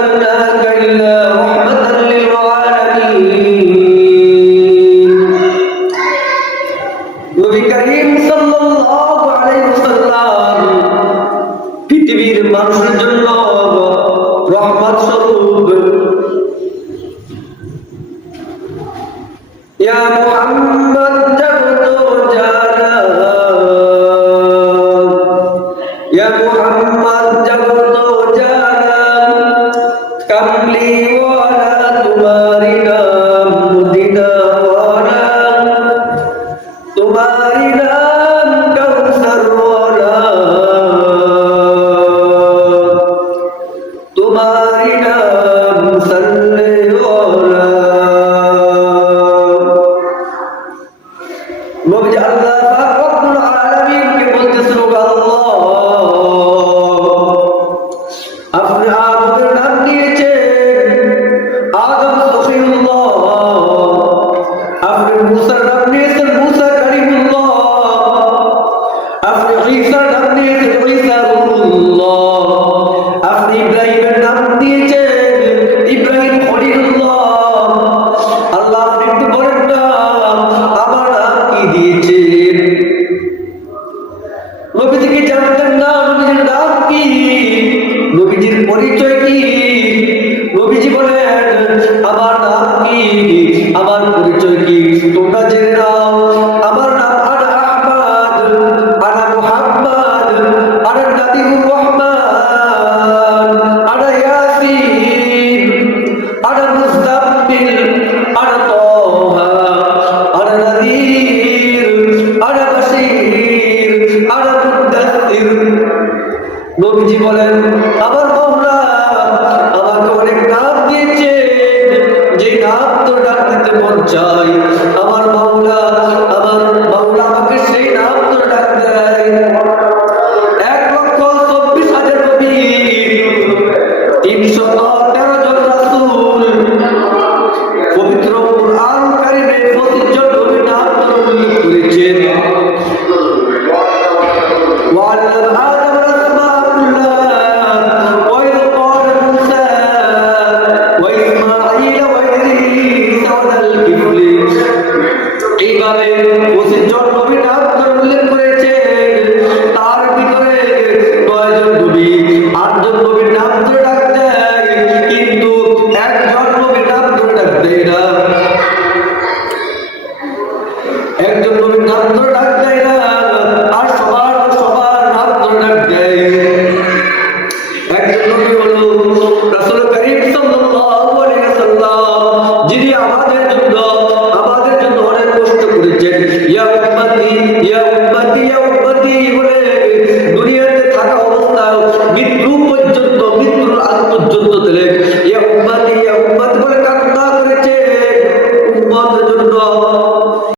أرسلناك إلا رحمة للعالمين নবী করিম সাল্লাল্লাহু আলাইহি ওয়াসাল্লাম পৃথিবীর মানুষের জন্য রহমত স্বরূপ। ইয়া মুহাম্মদ জব তো জানা, ইয়া মুহাম্মদ জব তো জানা, কামলি ওয়ালা তোমারি নাম মদিনা ওয়ালা, তোমারি নাম কাউসার ওয়ালা, तुम्हारी नाम सल्ले वाला। नबी अल्लाह पाक रब्बुल आलामीन के बोलते सुनो अल्लाह अपने आदम नाम दिएছেন आदम सफीउल्लाह, अपने मूसा नाम दिएছেন मूसा करीमुल्लाह, अपने ईसा नाम दिएছেন ईसा रूहुल्लाह, अपने इब्राहिम नाम दिएছেন इब्राहिम खलीलुल्लाह। আল্লাহ আপনি বলেন না আমার নাম কি দিয়েছেন? নবীজিকে জানতেন না নবীজির নাম কি, নবীজির পরিচয় কি? নবীজি বলেন আমার নাম কি, আমার পরিচয় কি? তোমরা যে